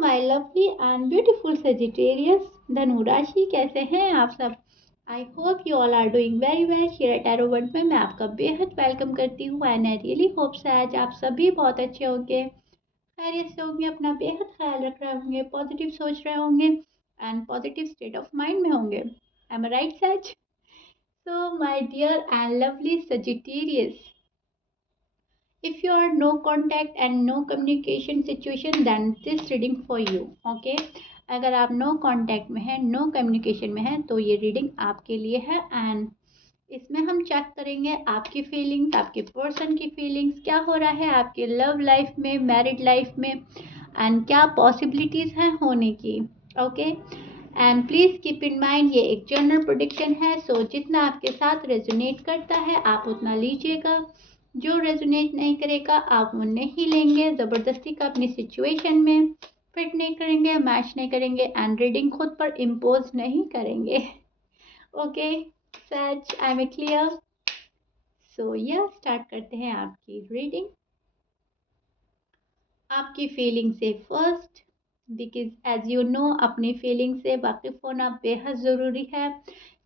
My lovely and beautiful Sagittarius धनु राशि, कैसे हैं आप सब। I hope you all are doing very well. Share tarot word में मैं आपका बेहद वेलकम करती हूँ एंड आई रियली होप आज आप सभी बहुत अच्छे होंगे, खैरियत से होंगे, अपना बेहद ख्याल रख रहे होंगे, पॉजिटिव सोच रहे होंगे and positive state of mind में होंगे। Am I right such? So my dear and lovely Sagittarius, if you are no contact and no communication situation then this reading for you, okay? अगर आप no contact में हैं, no communication में हैं, तो ये रीडिंग आपके लिए है। एंड इसमें हम चेक करेंगे आपकी फीलिंग्स, आपके पर्सन की फीलिंग्स, क्या हो रहा है आपके लव लाइफ में, मैरिड लाइफ में, एंड क्या पॉसिबिलिटीज़ हैं होने की, okay? And please keep in mind ये एक जनरल प्रेडिक्शन है, सो जितना आपके साथ रेजोनेट करता है आप उतना लीजिएगा, जो रेजोनेट नहीं करेगा आप वो नहीं लेंगे, ज़बरदस्ती का अपनी सिचुएशन में फिट नहीं करेंगे, मैच नहीं करेंगे एंड रीडिंग खुद पर इम्पोज नहीं करेंगे, okay? Such I am clear? So यह स्टार्ट करते हैं आपकी रीडिंग। आपकी फीलिंग से first, because as you know अपनी फीलिंग से वाकिफ होना बेहद ज़रूरी है।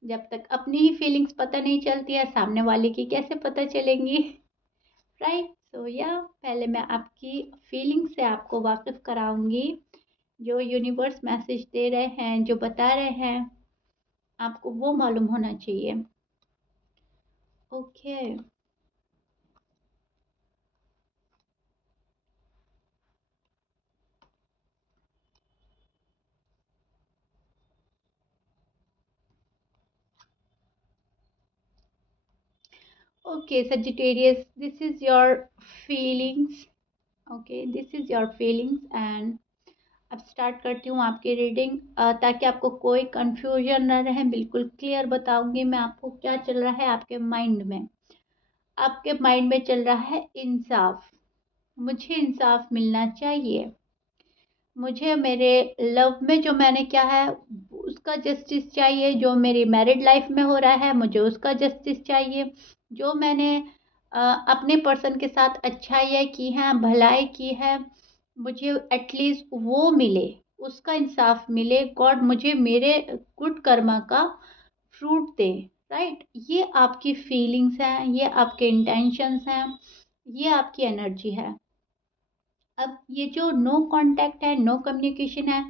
जब तक अपनी ही फीलिंग्स पता नहीं चलती है, सामने वाले की कैसे पता चलेंगी, राइट? सो या पहले मैं आपकी फीलिंग से आपको वाकिफ कराऊंगी, जो यूनिवर्स मैसेज दे रहे हैं, जो बता रहे हैं, आपको वो मालूम होना चाहिए, okay? Okay Sagittarius, this is your feelings, okay, this is your feelings. And अब स्टार्ट करती हूँ आपकी रीडिंग, ताकि आपको कोई कंफ्यूजन ना रहे, बिल्कुल क्लियर बताऊंगी मैं आपको क्या चल रहा है आपके माइंड में। आपके माइंड में चल रहा है इंसाफ, मुझे इंसाफ मिलना चाहिए, मुझे मेरे लव में जो मैंने किया है उसका जस्टिस चाहिए, जो मेरी मैरिड लाइफ में हो रहा है मुझे उसका जस्टिस चाहिए, जो मैंने अपने पर्सन के साथ अच्छाइयाँ की हैं, भलाई की है, मुझे एटलीस्ट वो मिले, उसका इंसाफ मिले। गॉड मुझे मेरे गुड कर्मा का फ्रूट दे, राइट? ये आपकी फीलिंग्स हैं, ये आपके इंटेंशंस हैं, ये आपकी एनर्जी है। अब ये जो नो कांटेक्ट है, नो कम्युनिकेशन है,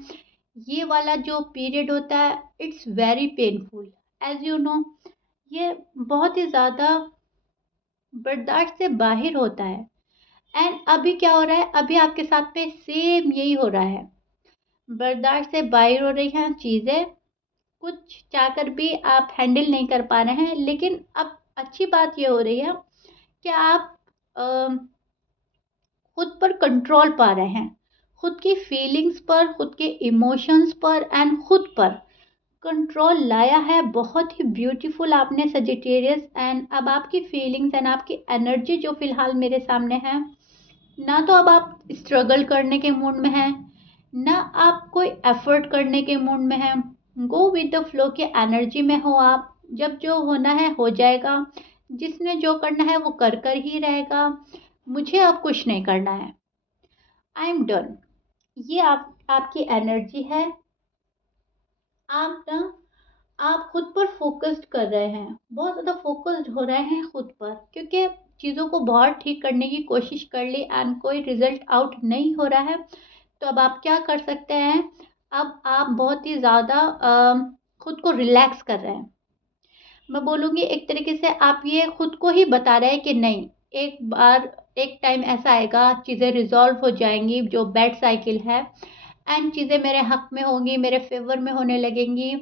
ये वाला जो पीरियड होता है it's very painful, as you know, ये बहुत ही ज़्यादा बर्दाश्त से बाहर होता है। एंड अभी क्या हो रहा है, अभी आपके साथ में सेम यही हो रहा है, बर्दाश्त से बाहर हो रही हैं चीज़ें, कुछ चाहकर भी आप हैंडल नहीं कर पा रहे हैं। लेकिन अब अच्छी बात ये हो रही है कि आप खुद पर कंट्रोल पा रहे हैं, खुद की फीलिंग्स पर, खुद के इमोशंस पर एंड खुद पर कंट्रोल लाया है। बहुत ही ब्यूटीफुल आपने सजिटेरियस। एंड अब आपकी फीलिंग्स एंड आपकी एनर्जी जो फिलहाल मेरे सामने है, ना तो अब आप स्ट्रगल करने के मूड में हैं, ना आप कोई एफर्ट करने के मूड में हैं, गो विद द फ्लो के एनर्जी में हो आप। जब जो होना है हो जाएगा, जिसने जो करना है वो कर कर ही रहेगा, मुझे अब कुछ नहीं करना है, आई एम डन। ये आपकी एनर्जी है। आप ना, आप खुद पर फोकस्ड कर रहे हैं, बहुत ज़्यादा फोकस्ड हो रहे हैं खुद पर, क्योंकि चीज़ों को बहुत ठीक करने की कोशिश कर ली एंड कोई रिजल्ट आउट नहीं हो रहा है। तो अब आप क्या कर सकते हैं, अब आप बहुत ही ज़्यादा खुद को रिलैक्स कर रहे हैं। मैं बोलूँगी एक तरीके से आप ये खुद को ही बता रहे हैं कि नहीं, एक बार एक टाइम ऐसा आएगा, चीज़ें रिजॉल्व हो जाएंगी, जो बैड साइकिल है, एंड चीज़ें मेरे हक में होंगी, मेरे फेवर में होने लगेंगी।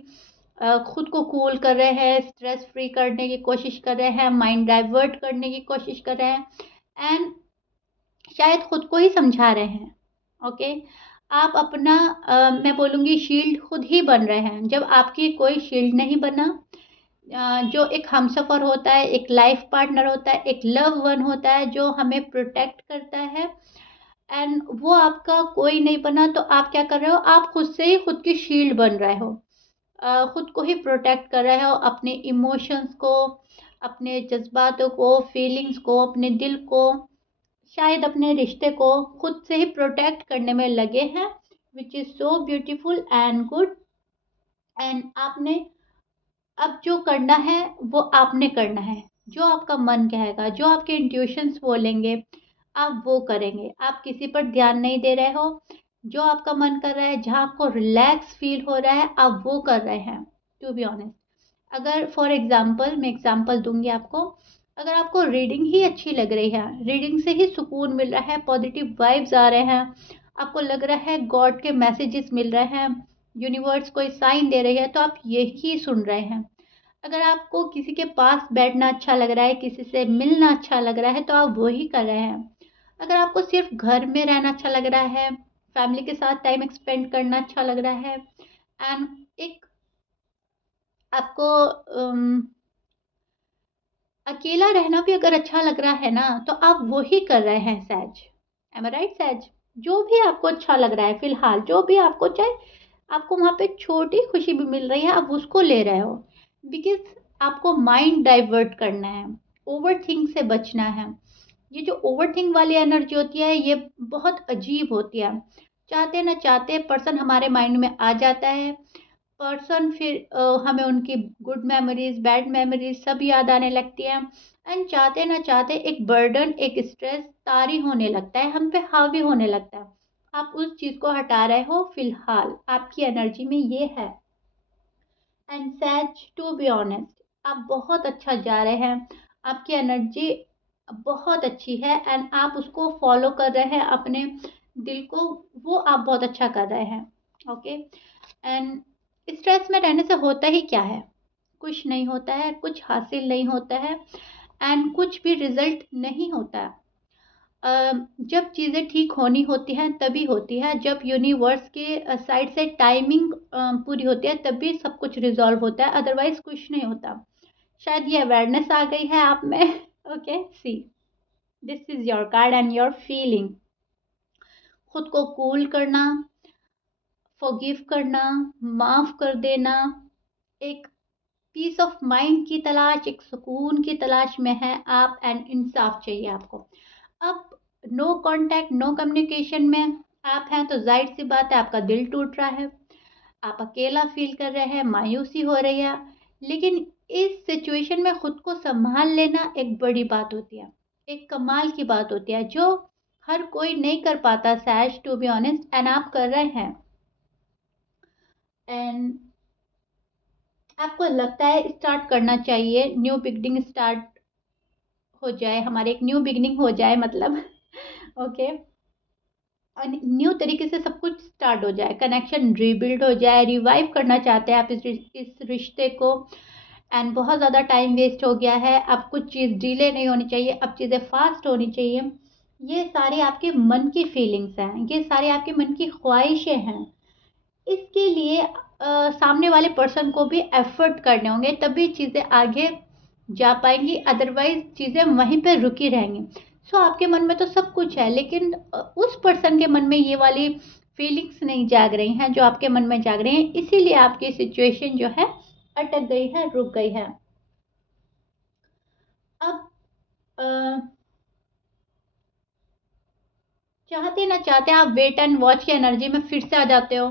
खुद को कूल कर रहे हैं, स्ट्रेस फ्री करने की कोशिश कर रहे हैं, माइंड डाइवर्ट करने की कोशिश कर रहे हैं, एंड शायद खुद को ही समझा रहे हैं, ओके? आप अपना मैं बोलूँगी शील्ड खुद ही बन रहे हैं, जब आपकी कोई शील्ड नहीं बना। जो एक हमसफ़र होता है, एक लाइफ पार्टनर होता है, एक लव वन होता है जो हमें प्रोटेक्ट करता है, एंड वो आपका कोई नहीं बना, तो आप क्या कर रहे हो, आप खुद से ही खुद की शील्ड बन रहे हो, खुद को ही प्रोटेक्ट कर रहे हो, अपने इमोशंस को, अपने जज्बातों को, फीलिंग्स को, अपने दिल को, शायद अपने रिश्ते को खुद से ही प्रोटेक्ट करने में लगे हैं, which is so beautiful and good. And आपने अब जो करना है वो आपने करना है, जो आपका मन कहेगा, जो आपके इंट्यूशंस बोलेंगे, आप वो करेंगे। आप किसी पर ध्यान नहीं दे रहे हो, जो आपका मन कर रहा है, जहाँ आपको रिलैक्स फील हो रहा है, आप वो कर रहे हैं। टू बी ऑनेस्ट, अगर फॉर एग्जांपल मैं एग्जांपल दूंगी आपको, अगर आपको रीडिंग ही अच्छी लग रही है, रीडिंग से ही सुकून मिल रहा है, पॉजिटिव वाइब्स आ रहे हैं, आपको लग रहा है गॉड के मैसेजेस मिल रहे हैं, यूनिवर्स कोई साइन दे रही है, तो आप यही सुन रहे हैं। अगर आपको किसी के पास बैठना अच्छा लग रहा है, किसी से मिलना अच्छा लग रहा है, तो आप वही कर रहे हैं। अगर आपको सिर्फ घर में रहना अच्छा लग रहा है, फैमिली के साथ टाइम स्पेंड करना अच्छा लग रहा है, एंड एक आपको अकेला रहना भी अगर अच्छा लग रहा है ना, तो आप वही कर रहे हैं सहज। एम आई राइट सहज? जो भी आपको अच्छा लग रहा है फिलहाल, जो भी आपको चाहे, आपको वहाँ पे छोटी खुशी भी मिल रही है, आप उसको ले रहे हो। बिकॉज आपको माइंड डाइवर्ट करना है, ओवर थिंक से बचना है। ये जो ओवर थिंक वाली एनर्जी होती है, ये बहुत अजीब होती है। चाहते ना चाहते पर्सन हमारे माइंड में आ जाता है, पर्सन फिर हमें उनकी गुड मेमोरीज, बैड मेमोरीज सब याद आने लगती है, एंड चाहते ना चाहते एक बर्डन, एक स्ट्रेस तारी होने लगता है, हम पे हावी होने लगता है। आप उस चीज को हटा रहे हो, फिलहाल आपकी एनर्जी में ये है। And such to be honest, आप बहुत अच्छा जा रहे हैं, आपकी एनर्जी बहुत अच्छी है, एंड आप उसको फॉलो कर रहे हैं अपने दिल को, वो आप बहुत अच्छा कर रहे हैं। ओके। एंड स्ट्रेस में रहने से होता ही क्या है? कुछ नहीं होता है, कुछ हासिल नहीं होता है, एंड कुछ भी रिजल्ट नहीं होता है। जब चीज़ें ठीक होनी होती हैं तभी होती है, जब यूनिवर्स के साइड से टाइमिंग पूरी होती है, तभी सब कुछ रिजॉल्व होता है, अदरवाइज कुछ नहीं होता। शायद ये अवेयरनेस आ गई है आप में। Okay, see, this is your card and your feeling. खुद को कूल करना, फॉरगिव करना, माफ कर देना, एक पीस ऑफ माइंड की तलाश, एक सुकून की तलाश में है आप, एंड इंसाफ चाहिए आपको। अब नो कांटेक्ट, नो कम्युनिकेशन में आप हैं, तो जाहिर सी बात है आपका दिल टूट रहा है, आप अकेला फील कर रहे हैं, मायूसी हो रही है। लेकिन इस सिचुएशन में खुद को संभाल लेना एक बड़ी बात होती है, एक कमाल की बात होती है, जो हर कोई नहीं कर पाता सैश, टू बी ऑनेस्ट, एंड आप कर रहे हैं। एंड आपको लगता है स्टार्ट करना चाहिए, न्यू बिगनिंग स्टार्ट हो जाए, हमारे एक न्यू बिगनिंग हो जाए मतलब। ओके। न्यू तरीके से सब कुछ स्टार्ट हो जाए, कनेक्शन रीबिल्ड हो जाए, रिवाइव करना चाहते हैं आप इस रिश्ते को। एंड बहुत ज़्यादा टाइम वेस्ट हो गया है, अब कुछ चीज़ डिले नहीं होनी चाहिए, अब चीज़ें फास्ट होनी चाहिए। ये सारे आपके मन की फीलिंग्स हैं, ये सारे आपके मन की ख्वाहिशें हैं। इसके लिए सामने वाले पर्सन को भी एफर्ट करने होंगे, तभी चीज़ें आगे जा पाएंगी, अदरवाइज चीज़ें वहीं पे रुकी रहेंगी। सो आपके मन में तो सब कुछ है, लेकिन उस पर्सन के मन में ये वाली फीलिंग्स नहीं जाग रही हैं जो आपके मन में जाग रही हैं, इसीलिए आपकी सिचुएशन जो है अटक गई है, रुक गई है। अब अ, चाहते ना चाहते आप वेट एंड वॉच की एनर्जी में फिर से आ जाते हो,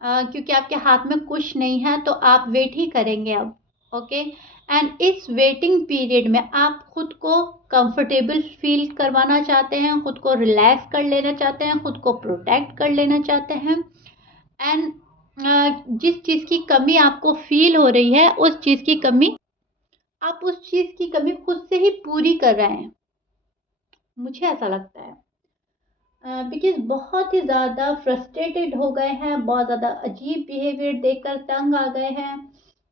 क्योंकि आपके हाथ में कुछ नहीं है, तो आप वेट ही करेंगे अब। ओके। एंड इस वेटिंग पीरियड में आप खुद को कंफर्टेबल फील करवाना चाहते हैं, खुद को रिलैक्स कर लेना चाहते हैं, खुद को प्रोटेक्ट कर लेना चाहते हैं। एंड जिस चीज़ की कमी आपको फील हो रही है, उस चीज़ की कमी, आप उस चीज़ की कमी खुद से ही पूरी कर रहे हैं, मुझे ऐसा लगता है। बिकॉज बहुत ही ज़्यादा फ्रस्ट्रेटेड हो गए हैं, बहुत ज़्यादा अजीब बिहेवियर देखकर तंग आ गए हैं।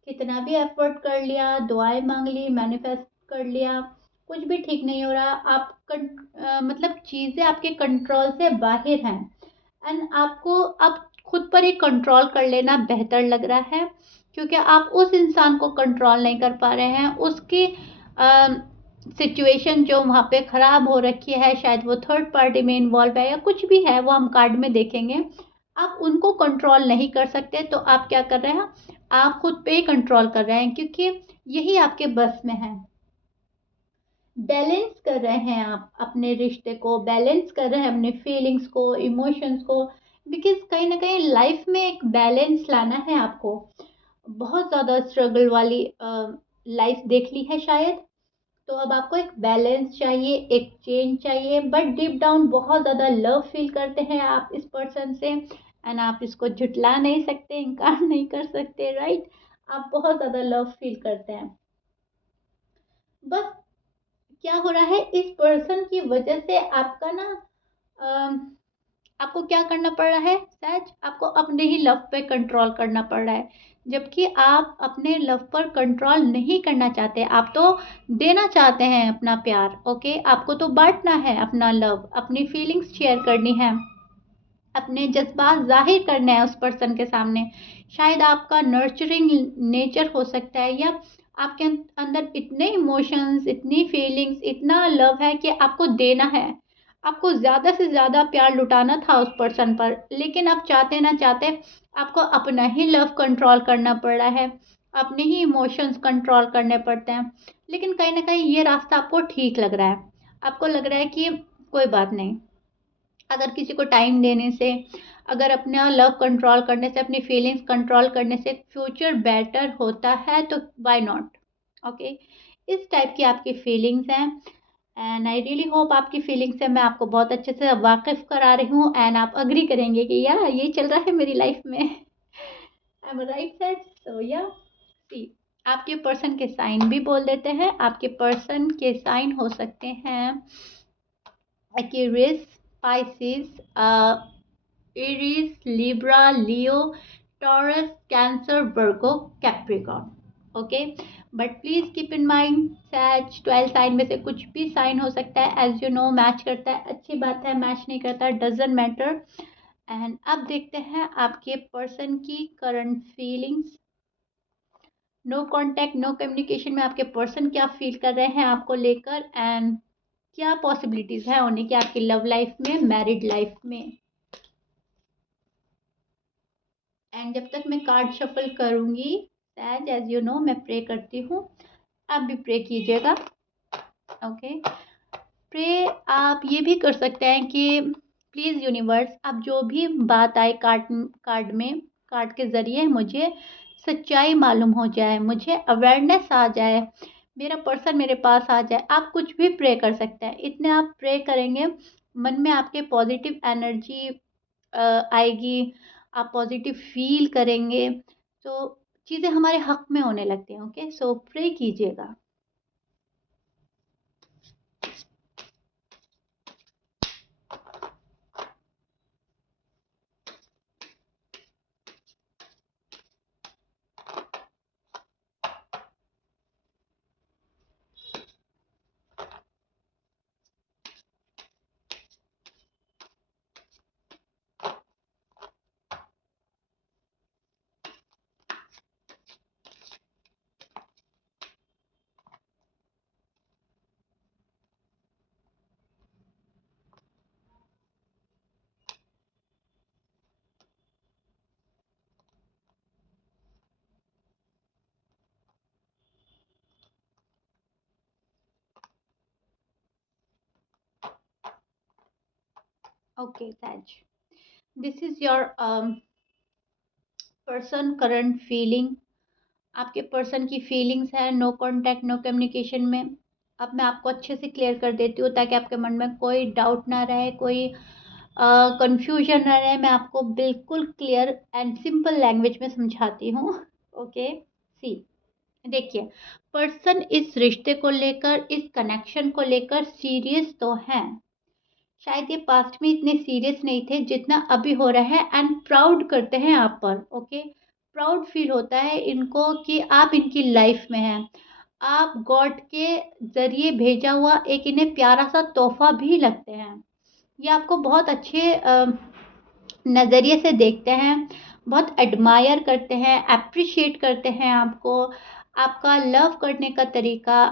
कितना भी एफर्ट कर लिया, दुआएं मांग ली, मैनिफेस्ट कर लिया, कुछ भी ठीक नहीं हो रहा। मतलब चीज़ें आपके कंट्रोल से बाहर हैं, एंड आपको अब खुद पर ही कंट्रोल कर लेना बेहतर लग रहा है, क्योंकि आप उस इंसान को कंट्रोल नहीं कर पा रहे हैं, उसकी सिचुएशन जो वहाँ पे ख़राब हो रखी है, शायद वो थर्ड पार्टी में इन्वॉल्व है या कुछ भी है, वो हम कार्ड में देखेंगे। आप उनको कंट्रोल नहीं कर सकते, तो आप क्या कर रहे हैं, आप खुद पे ही कंट्रोल कर रहे हैं, क्योंकि यही आपके बस में है। बैलेंस कर रहे हैं आप अपने रिश्ते को, बैलेंस कर रहे हैं अपने फीलिंग्स को, इमोशंस को, बिकॉज़ कहीं न कहीं लाइफ में एक बैलेंस लाना है आपको। बहुत ज़्यादा स्ट्रगल वाली लाइफ देख ली है शायद, तो अब आपको एक बैलेंस चाहिए, एक चेंज चाहिए, बट डीप डाउन बहुत ज़्यादा लव फील करते हैं आप इस पर्सन से एंड आप इसको झुठला नहीं सकते, इनकार नहीं कर सकते, राइट? आप बहुत ज़्यादा लव फील करते हैं। बस क्या हो रहा है, इस पर्सन की वजह से आपका ना अम, आपको क्या करना पड़ रहा है, सच आपको अपने ही लव पे कंट्रोल करना पड़ रहा है, जबकि आप अपने लव पर कंट्रोल नहीं करना चाहते। आप तो देना चाहते हैं अपना प्यार, ओके? आपको तो बांटना है अपना लव, अपनी फीलिंग्स शेयर करनी है, अपने जज्बात जाहिर करने हैं उस पर्सन के सामने। शायद आपका नर्चरिंग नेचर हो सकता है, या आपके अंदर इतने इमोशंस, इतनी फीलिंग्स, इतना लव है कि आपको देना है। आपको ज़्यादा से ज़्यादा प्यार लुटाना था उस पर्सन पर, लेकिन आप चाहते ना चाहते आपको अपना ही लव कंट्रोल करना पड़ रहा है, अपने ही इमोशंस कंट्रोल करने पड़ते हैं। लेकिन कहीं ना कहीं ये रास्ता आपको ठीक लग रहा है, आपको लग रहा है कि कोई बात नहीं, अगर किसी को टाइम देने से, अगर अपना लव कंट्रोल करने से, अपनी फीलिंग्स कंट्रोल करने से फ्यूचर बेटर होता है तो व्हाई नॉट, ओके? इस टाइप की आपकी फीलिंग्स हैं एंड आई रियली होप आपकी फीलिंग्स से मैं आपको बहुत अच्छे से वाकिफ करा रही हूँ एंड आप अग्री करेंगे कि या ये चल रहा है मेरी लाइफ में। I am right set? So या सी, आपके पर्सन के साइन भी बोल देते हैं। आपके पर्सन के साइन हो सकते हैं Aquarius, Pisces, Aries, Libra, Leo, Taurus, Cancer, Virgo, Capricorn, okay? But please keep in mind, says 12 sign में से कुछ भी साइन हो सकता है, एज यू नो। मैच करता है अच्छी बात है, मैच नहीं करता डजंट मैटर। एंड अब देखते हैं आपके पर्सन की current feelings. No contact, no communication में आपके पर्सन क्या फील कर रहे हैं आपको लेकर, एंड क्या पॉसिबिलिटीज है होने की आपकी लव लाइफ में, मैरिड लाइफ में। एंड जब तक मैं कार्ड शफल करूंगी, सैज एज यू नो मैं प्रे करती हूँ, आप भी प्रे कीजिएगा, ओके? प्रे आप ये भी कर सकते हैं कि प्लीज़ यूनिवर्स, आप जो भी बात आए कार्ड कार्ड में, कार्ड के ज़रिए मुझे सच्चाई मालूम हो जाए, मुझे अवेयरनेस आ जाए, मेरा पर्सन मेरे पास आ जाए। आप कुछ भी प्रे कर सकते हैं, इतने आप प्रे करेंगे मन में आपके पॉजिटिव एनर्जी आएगी, आप पॉजिटिव फील करेंगे, तो चीज़ें हमारे हक में होने लगती हैं, ओके? सो प्रे कीजिएगा। Okay says, this is your person current feeling. आपके पर्सन की फीलिंग्स है नो कांटेक्ट, नो कम्युनिकेशन में। अब मैं आपको अच्छे से क्लियर कर देती हूँ ताकि आपके मन में कोई डाउट ना रहे, कोई कंफ्यूजन ना रहे। मैं आपको बिल्कुल क्लियर एंड सिंपल लैंग्वेज में समझाती हूँ, ओके? सी, देखिए, पर्सन इस रिश्ते को लेकर, इस कनेक्शन को लेकर सीरियस तो हैं। शायद ये पास्ट में इतने सीरियस नहीं थे जितना अभी हो रहा है, एंड प्राउड करते हैं आप पर, ओके? प्राउड फील होता है इनको कि आप इनकी लाइफ में हैं। आप गॉड के ज़रिए भेजा हुआ एक इन्हें प्यारा सा तोहफा भी लगते हैं। ये आपको बहुत अच्छे नज़रिए से देखते हैं, बहुत एडमायर करते हैं, एप्रिशिएट करते हैं आपको। आपका लव करने का तरीका,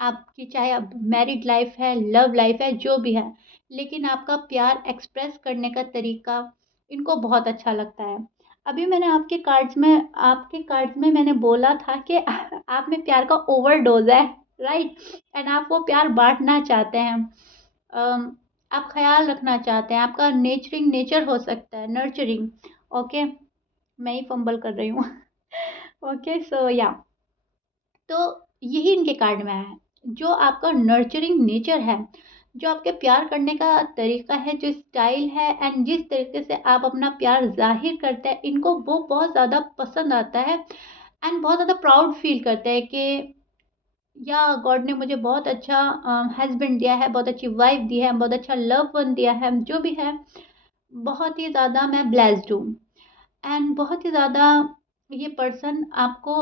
आपकी चाहे अब मैरिड लाइफ है, लव लाइफ है, जो भी है, लेकिन आपका प्यार एक्सप्रेस करने का तरीका इनको बहुत अच्छा लगता है। अभी मैंने आपके कार्ड्स में मैंने बोला था कि आप में प्यार का ओवरडोज है, राइट? एंड आप वो प्यार बांटना चाहते हैं। आप ख्याल रखना चाहते हैं, आपका नेचरिंग नेचर हो सकता है, नर्चरिंग। ओके, मैं ही फंबल कर रही हूँ। ओके, सो या, तो यही इनके कार्ड में है। जो आपका नर्चरिंग नेचर है, जो आपके प्यार करने का तरीका है, जो स्टाइल है, एंड जिस तरीके से आप अपना प्यार जाहिर करते हैं, इनको वो बहुत ज़्यादा पसंद आता है। एंड बहुत ज़्यादा प्राउड फील करते हैं कि या गॉड ने मुझे बहुत अच्छा हस्बैंड दिया है, बहुत अच्छी वाइफ दी है, बहुत अच्छा लव वन दिया है, जो भी है बहुत ही ज़्यादा मैं ब्लेस्ड हूँ। एंड बहुत ही ज़्यादा ये पर्सन आपको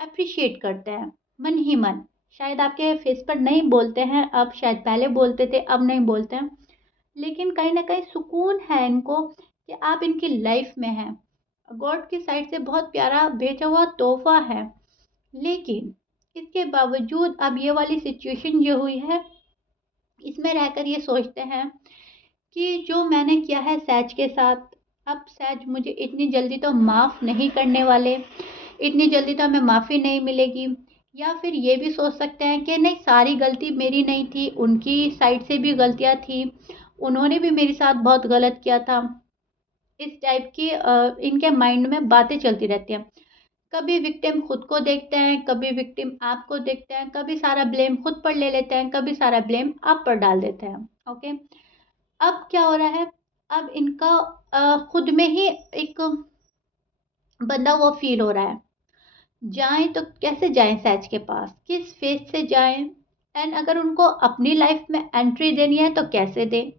अप्रिशिएट करते हैं, मन ही मन। शायद आपके फेस पर नहीं बोलते हैं, अब शायद पहले बोलते थे, अब नहीं बोलते हैं, लेकिन कहीं ना कहीं सुकून है इनको कि आप इनकी लाइफ में हैं। गॉड की साइड से बहुत प्यारा भेजा हुआ तोहफा है। लेकिन इसके बावजूद अब ये वाली सिचुएशन जो हुई है, इसमें रहकर ये सोचते हैं कि जो मैंने किया है सैज के साथ, अब सैज मुझे इतनी जल्दी तो माफ़ नहीं करने वाले, इतनी जल्दी तो हमें माफ़ी नहीं मिलेगी। या फिर ये भी सोच सकते हैं कि नहीं, सारी गलती मेरी नहीं थी, उनकी साइड से भी गलतियाँ थी, उन्होंने भी मेरे साथ बहुत गलत किया था। इस टाइप की इनके माइंड में बातें चलती रहती हैं। कभी विक्टिम खुद को देखते हैं, कभी विक्टिम आपको देखते हैं, कभी सारा ब्लेम खुद पर ले लेते हैं, कभी सारा ब्लेम आप पर डाल देते हैं। ओके, अब क्या हो रहा है, अब इनका खुद में ही एक बंधा हुआ फील हो रहा है। जाएं तो कैसे जाएं सैज के पास, किस फेस से जाएं, एंड अगर उनको अपनी लाइफ में एंट्री देनी है तो कैसे दें।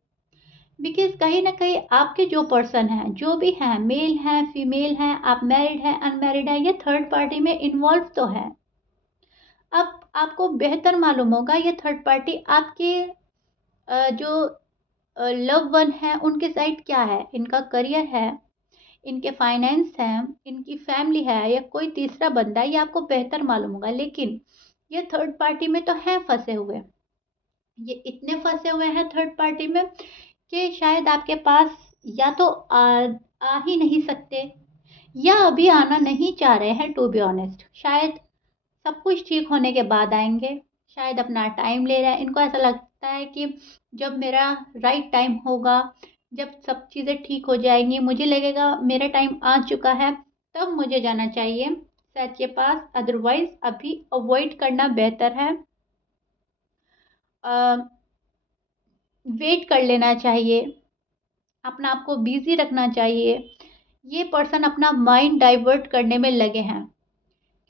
बिकॉज कहीं ना कहीं आपके जो पर्सन हैं, जो भी हैं, मेल हैं, फीमेल हैं, आप मैरिड हैं, अनमैरिड हैं, ये थर्ड पार्टी में इन्वॉल्व तो है। अब आपको बेहतर मालूम होगा ये थर्ड पार्टी आपके जो लव वन है उनके साइड क्या है, इनका करियर है, इनके फाइनेंस हैं, इनकी फैमिली है, या कोई तीसरा बंदा है, ये आपको बेहतर मालूम होगा। लेकिन ये थर्ड पार्टी में तो हैं फंसे हुए, ये इतने फंसे हुए हैं थर्ड पार्टी में कि शायद आपके पास या तो आ ही नहीं सकते, या अभी आना नहीं चाह रहे हैं, टू बी ऑनेस्ट। शायद सब कुछ ठीक होने के बाद आएंगे, शायद अपना टाइम ले रहे हैं। इनको ऐसा लगता है कि जब मेरा राइट टाइम होगा, जब सब चीज़ें ठीक हो जाएंगी, मुझे लगेगा मेरा टाइम आ चुका है, तब मुझे जाना चाहिए सच के पास। अदरवाइज अभी अवॉइड करना बेहतर है, वेट कर लेना चाहिए, अपना आप को बिजी रखना चाहिए। ये पर्सन अपना माइंड डाइवर्ट करने में लगे हैं,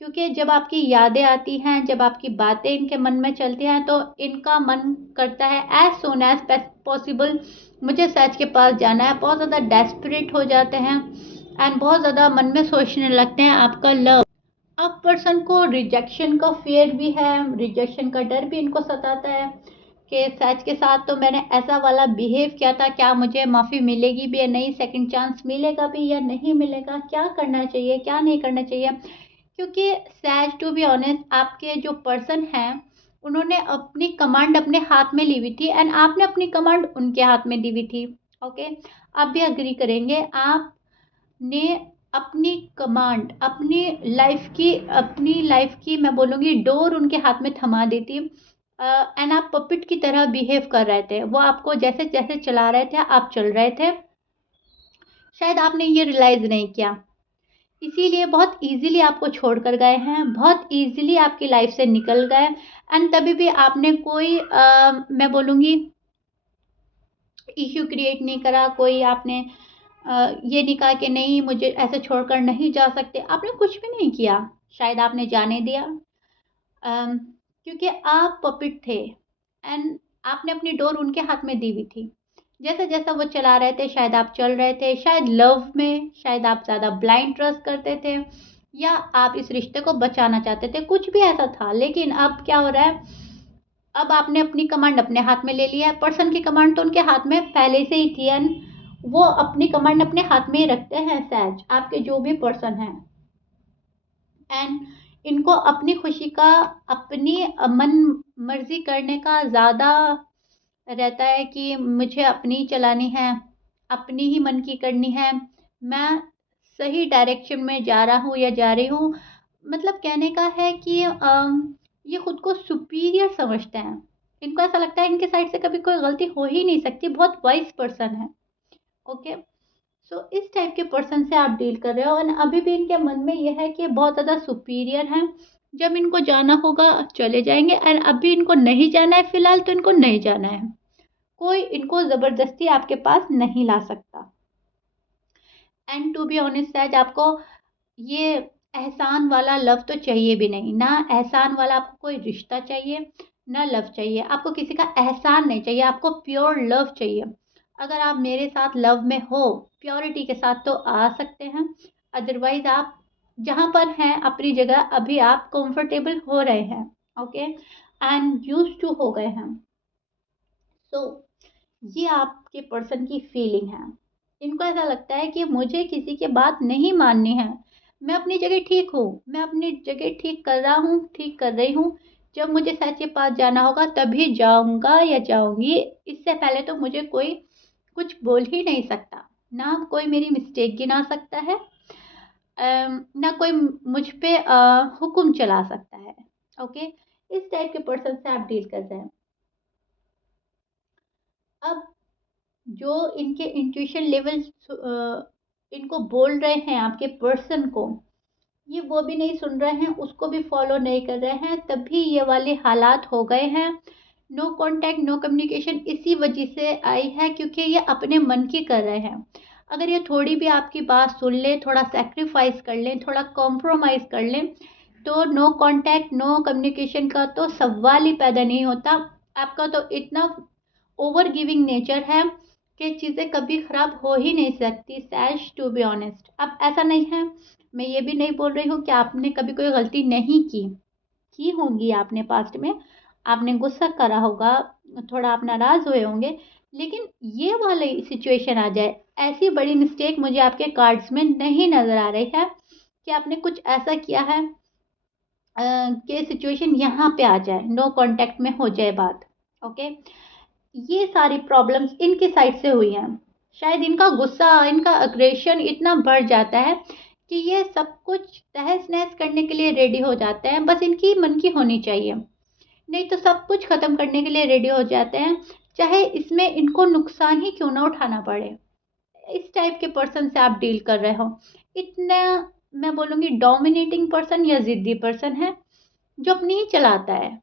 क्योंकि जब आपकी यादें आती हैं, जब आपकी बातें इनके मन में चलती हैं, तो इनका मन करता है एज सोन एज पॉसिबल मुझे सच के पास जाना है। बहुत ज़्यादा डेस्परेट हो जाते हैं एंड बहुत ज़्यादा मन में सोचने लगते हैं आपका लव। अब पर्सन को रिजेक्शन का फेयर भी है, रिजेक्शन का डर भी इनको सताता है कि सच के साथ तो मैंने ऐसा वाला बिहेव किया था, क्या मुझे माफ़ी मिलेगी भी या नहीं, सेकंड चांस मिलेगा भी या नहीं मिलेगा, क्या करना चाहिए, क्या नहीं करना चाहिए। क्योंकि सैज टू बी ऑनेस्ट, आपके जो पर्सन हैं उन्होंने अपनी कमांड अपने हाथ में ली हुई थी, एंड आपने अपनी कमांड उनके हाथ में दी हुई थी। ओके, आप भी अग्री करेंगे, आपने अपनी कमांड अपनी लाइफ की मैं बोलूँगी डोर उनके हाथ में थमा दी थी। एंड आप पपिट की तरह बिहेव कर रहे थे, वो आपको जैसे जैसे चला रहे थे आप चल रहे थे। शायद आपने ये रियलाइज़ नहीं किया, इसीलिए बहुत इजीली आपको छोड़कर गए हैं, बहुत इजीली आपकी लाइफ से निकल गए। एंड तभी भी आपने कोई मैं बोलूँगी इश्यू क्रिएट नहीं करा, कोई आपने ये नहीं कहा कि नहीं मुझे ऐसे छोड़कर नहीं जा सकते, आपने कुछ भी नहीं किया। शायद आपने जाने दिया, क्योंकि आप पपिट थे एंड आपने अपनी डोर उनके हाथ में दी हुई थी। जैसा जैसा वो चला रहे थे शायद आप चल रहे थे, शायद लव में शायद आप ज़्यादा ब्लाइंड ट्रस्ट करते थे, या आप इस रिश्ते को बचाना चाहते थे, कुछ भी ऐसा था। लेकिन अब क्या हो रहा है, अब आपने अपनी कमांड अपने हाथ में ले लिया है। पर्सन की कमांड तो उनके हाथ में पहले से ही थी, एंड वो अपनी कमांड अपने हाथ में ही रखते हैं सहज, आपके जो भी पर्सन हैं। एंड इनको अपनी खुशी का, अपनी मन मर्जी करने का ज़्यादा रहता है कि मुझे अपनी चलानी है, अपनी ही मन की करनी है, मैं सही डायरेक्शन में जा रहा हूँ या जा रही हूँ। मतलब कहने का है कि ये खुद को सुपीरियर समझते हैं, इनको ऐसा लगता है इनके साइड से कभी कोई गलती हो ही नहीं सकती, बहुत वाइज पर्सन है। ओके, सो इस टाइप के पर्सन से आप डील कर रहे हो, और अभी भी इनके मन में यह है कि बहुत ज़्यादा सुपीरियर हैं, जब इनको जाना होगा चले जाएंगे, एंड अभी इनको नहीं जाना है फिलहाल, तो इनको नहीं जाना है, कोई इनको ज़बरदस्ती आपके पास नहीं ला सकता। एंड टू बी ऑनेस्ट आज आपको ये एहसान वाला लव तो चाहिए भी नहीं, ना एहसान वाला आपको कोई रिश्ता चाहिए, ना लव चाहिए, आपको किसी का एहसान नहीं चाहिए, आपको प्योर लव चाहिए। अगर आप मेरे साथ लव में हो प्योरिटी के साथ तो आ सकते हैं, अदरवाइज आप जहाँ पर हैं अपनी जगह अभी आप कंफर्टेबल हो रहे हैं, ओके, एंड यूज टू हो गए हैं। सो ये आपके पर्सन की फीलिंग है। इनको ऐसा लगता है कि मुझे किसी की बात नहीं माननी है, मैं अपनी जगह ठीक हूँ, मैं अपनी जगह ठीक कर रहा हूँ, ठीक कर रही हूँ, जब मुझे सच के पास जाना होगा तभी जाऊंगा या जाऊंगी, इससे पहले तो मुझे कोई कुछ बोल ही नहीं सकता, ना कोई मेरी मिस्टेक गिना सकता है, ना कोई मुझ पे हुक्म चला सकता है। ओके, इस टाइप के पर्सन से आप डील कर रहे हैं। अब जो इनके इंट्यूशन लेवल इनको बोल रहे हैं आपके पर्सन को, ये वो भी नहीं सुन रहे हैं, उसको भी फॉलो नहीं कर रहे हैं, तभी ये वाले हालात हो गए हैं। नो कांटेक्ट नो कम्युनिकेशन इसी वजह से आई है, क्योंकि ये अपने मन की कर रहे हैं। अगर ये थोड़ी भी आपकी बात सुन ले, थोड़ा सेक्रीफाइस कर लें, थोड़ा कॉम्प्रोमाइज़ कर लें, तो नो कांटेक्ट नो कम्युनिकेशन का तो सवाल ही पैदा नहीं होता। आपका तो इतना ओवर गिविंग नेचर है कि चीज़ें कभी ख़राब हो ही नहीं सकती सैज, टू बी ऑनेस्ट। अब ऐसा नहीं है, मैं ये भी नहीं बोल रही हूँ कि आपने कभी कोई गलती नहीं की होंगी, आपने पास्ट में आपने गुस्सा करा होगा, थोड़ा आप नाराज़ हुए होंगे, लेकिन ये वाली सिचुएशन आ जाए, ऐसी बड़ी मिस्टेक मुझे आपके कार्ड्स में नहीं नज़र आ रही है कि आपने कुछ ऐसा किया है कि सिचुएशन यहाँ पे आ जाए, नो कांटेक्ट में हो जाए बात। ओके, ये सारी प्रॉब्लम्स इनकी साइड से हुई हैं। शायद इनका गुस्सा, इनका अग्रेशन इतना बढ़ जाता है कि ये सब कुछ तहस नहस करने के लिए रेडी हो जाते हैं, बस इनकी मन की होनी चाहिए, नहीं तो सब कुछ ख़त्म करने के लिए रेडी हो जाते हैं, चाहे इसमें इनको नुकसान ही क्यों ना उठाना पड़े। इस टाइप के पर्सन से आप डील कर रहे हो। इतना मैं बोलूँगी डोमिनेटिंग पर्सन या ज़िद्दी पर्सन है, जो अपनी ही चलाता है।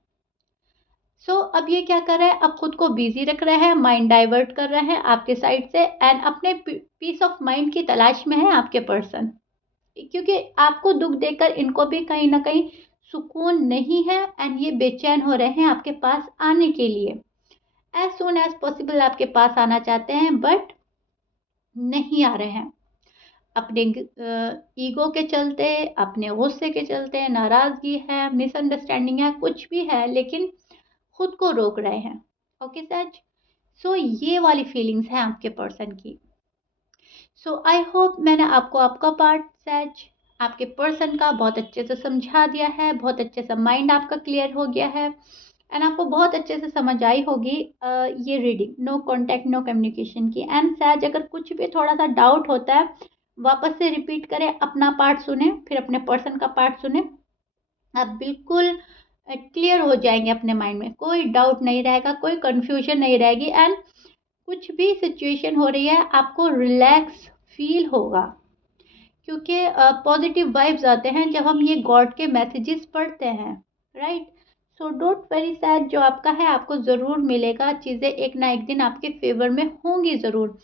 अब ये क्या कर रहा है, अब खुद को बिजी रख रहा है, माइंड डाइवर्ट कर रहा है आपके साइड से, एंड अपने पीस ऑफ माइंड की तलाश में है आपके पर्सन, क्योंकि आपको दुख देकर इनको भी कहीं ना कहीं सुकून नहीं है, एंड ये बेचैन हो रहे हैं आपके पास आने के लिए, एज सुन एज पॉसिबल आपके पास आना चाहते हैं, बट नहीं आ रहे हैं, अपने ईगो के चलते, अपने गुस्से के चलते, नाराज़गी है, मिसअंडरस्टैंडिंग है, कुछ भी है, लेकिन खुद को रोक रहे हैं। ओके सच, ये वाली फीलिंग्स हैं आपके पर्सन की। आई होप मैंने आपको आपका पार्ट सच आपके पर्सन का बहुत अच्छे से समझा दिया है, बहुत अच्छे से माइंड आपका क्लियर हो गया है, एंड आपको बहुत अच्छे से समझ आई होगी ये reading no contact no communication की। एंड सच अगर कुछ भी थोड़ा सा डाउट होता है, वापस से रिपीट करें, अपना पार्ट सुने, फिर अपने पर्सन का पार्ट सुने, आप बिल्कुल क्लियर हो जाएंगे, अपने माइंड में कोई डाउट नहीं रहेगा, कोई कंफ्यूजन नहीं रहेगी, एंड कुछ भी सिचुएशन हो रही है आपको रिलैक्स फील होगा, क्योंकि पॉजिटिव वाइब्स आते हैं जब हम ये गॉड के मैसेजेस पढ़ते हैं, राइट। डोंट वेरी सैड, जो आपका है आपको ज़रूर मिलेगा, चीज़ें एक ना एक दिन आपके फेवर में होंगी ज़रूर।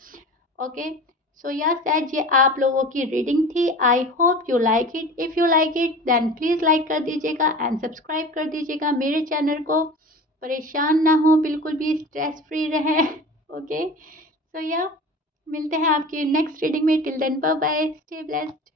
ओके, सैज ये आप लोगों की रीडिंग थी। I hope you like it, if you like it then please like कर दीजिएगा एंड सब्सक्राइब कर दीजिएगा मेरे चैनल को। परेशान ना हो, बिल्कुल भी स्ट्रेस फ्री रहें। ओके, मिलते हैं आपकी नेक्स्ट रीडिंग में। Till then bye bye, stay blessed.